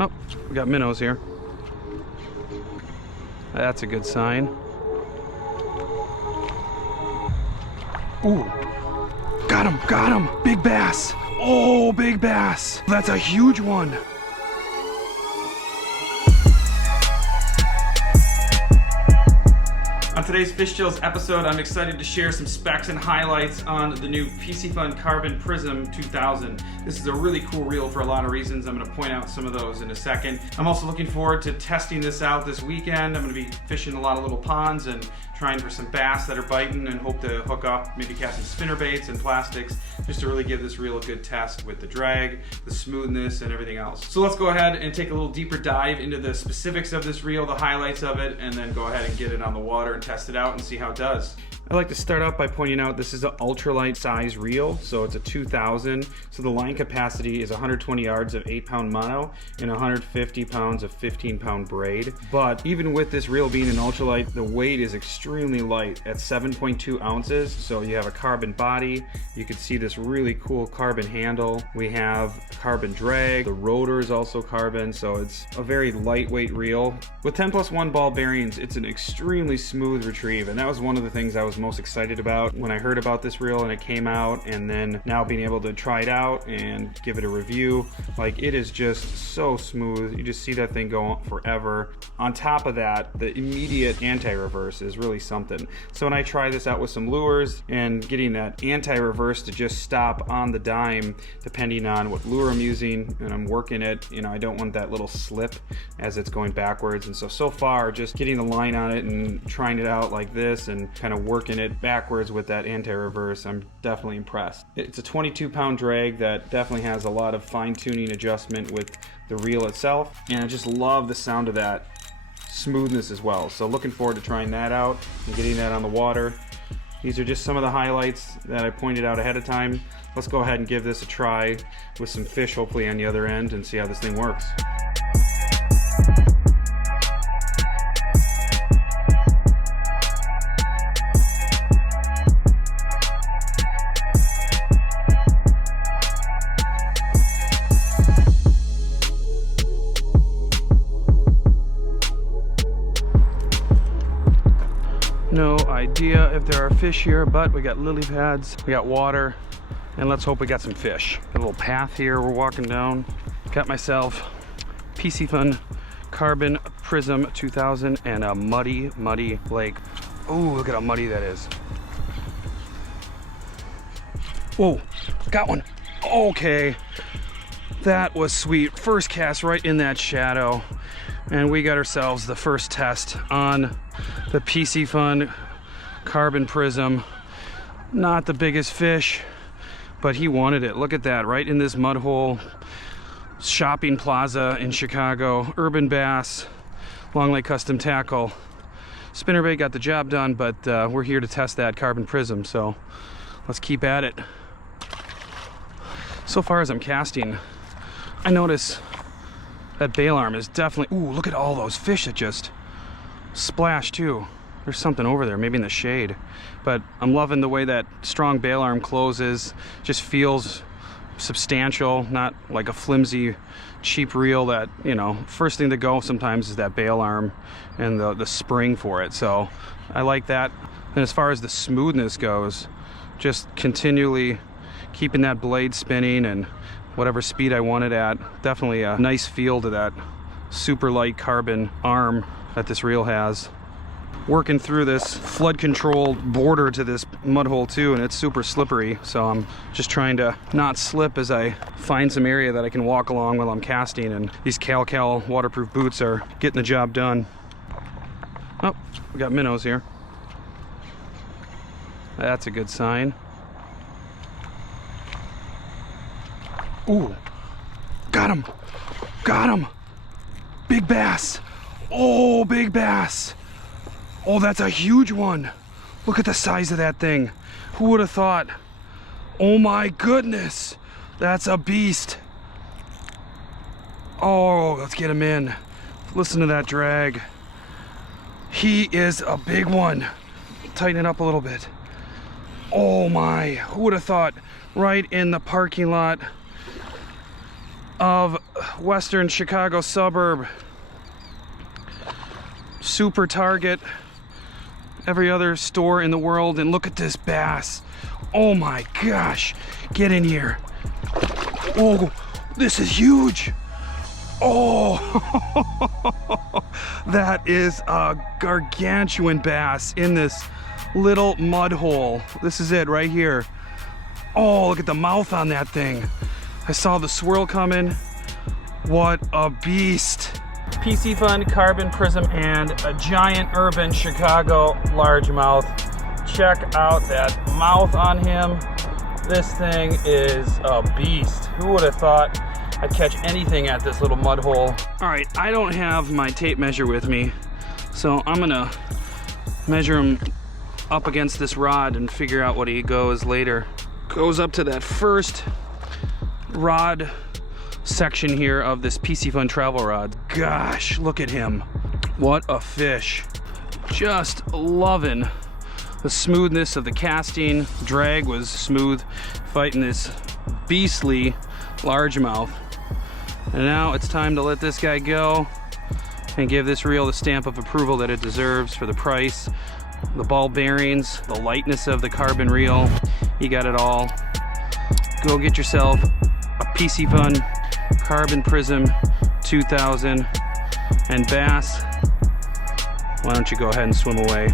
Oh, we got minnows here. That's a good sign. Ooh, got him, big bass. Oh, big bass. That's a huge one. On today's Fish Chills episode, I'm excited to share some specs and highlights on the new Piscifun Carbon Prism 2000. This is a really cool reel for a lot of reasons. I'm going to point out some of those in a second. I'm also looking forward to testing this out this weekend. I'm going to be fishing a lot of little ponds and trying for some bass that are biting and hope to hook up, maybe cast some spinner baits and plastics, just to really give this reel a good test with the drag, the smoothness, and everything else. So let's go ahead and take a little deeper dive into the specifics of this reel, the highlights of it, and then go ahead and get it on the water and test it out and see how it does. I'd like to start off by pointing out this is an ultralight size reel, so it's a 2000. So the line capacity is 120 yards of 8-pound mono and 150 pounds of 15-pound braid. But even with this reel being an ultralight, the weight is extremely light at 7.2 ounces. So you have a carbon body. You can see this really cool carbon handle. We have carbon drag. The rotor is also carbon, so it's a very lightweight reel. With 10+1 ball bearings, it's an extremely smooth retrieve, and that was one of the things I was most excited about when I heard about this reel and it came out, and then now being able to try it out and give it a review. Like, it is just so smooth. You just see that thing go on forever. On top of that, the immediate anti-reverse is really something. So when I try this out with some lures and getting that anti-reverse to just stop on the dime, depending on what lure I'm using and I'm working it, you know, I don't want that little slip as it's going backwards. And so far, just getting the line on it and trying it out like this and kind of working it backwards with that anti-reverse, I'm definitely impressed. It's a 22-pound drag that definitely has a lot of fine-tuning adjustment with the reel itself, and I just love the sound of that smoothness as well. So looking forward to trying that out and getting that on the water. These are just some of the highlights that I pointed out ahead of time. Let's go ahead and give this a try with some fish hopefully on the other end and see how this thing works. No idea if there are fish here, but we got lily pads, we got water, and let's hope we got some fish. Got a little path here we're walking down. Got myself Piscifun Carbon Prism 2000 and a muddy lake. Oh, look at how muddy that is. Whoa, got one. Okay, that was sweet. First cast right in that shadow, and we got ourselves the first test on the Piscifun Carbon Prism. Not the biggest fish, but he wanted it. Look at that, right in this mud hole. Shopping plaza in Chicago. Urban bass, Long Lake Custom tackle. Spinnerbait got the job done, but we're here to test that Carbon Prism, so let's keep at it. So far as I'm casting, I notice that bail arm is definitely, ooh, look at all those fish that just splashed too. There's something over there, maybe in the shade. But I'm loving the way that strong bail arm closes. Just feels substantial, not like a flimsy, cheap reel that, you know, first thing to go sometimes is that bail arm and the spring for it. So I like that. And as far as the smoothness goes, just continually keeping that blade spinning and whatever speed I want it at. Definitely a nice feel to that super light carbon arm that this reel has. Working through this flood controlled border to this mud hole too, and it's super slippery, so I'm just trying to not slip as I find some area that I can walk along while I'm casting, and these KalKal waterproof boots are getting the job done. Oh, we got minnows here. That's a good sign. Ooh, got him, big bass. Oh, big bass. Oh, that's a huge one. Look at the size of that thing. Who would have thought? Oh my goodness, that's a beast. Oh, let's get him in. Listen to that drag. He is a big one. Tighten it up a little bit. Oh my, who would have thought? Right in the parking lot. of Western Chicago suburb. Super Target, every other store in the world, and look at this bass. Oh my gosh, get in here. Oh, this is huge. Oh, that is a gargantuan bass in this little mud hole. This is it right here. Oh, look at the mouth on that thing. I saw the swirl coming. What a beast. Piscifun Carbon Prism and a giant urban Chicago largemouth. Check out that mouth on him. This thing is a beast. Who would have thought I'd catch anything at this little mud hole? All right, I don't have my tape measure with me, so I'm gonna measure him up against this rod and figure out what he goes later. Goes up to that first rod section here of this Piscifun travel rod. Gosh, look at him. What a fish. Just loving the smoothness of the casting. Drag was smooth, fighting this beastly largemouth. And now it's time to let this guy go and give this reel the stamp of approval that it deserves for the price, the ball bearings, the lightness of the carbon reel. You got it all. Go get yourself a Piscifun Carbon Prism 2000, and bass, why don't you go ahead and swim away.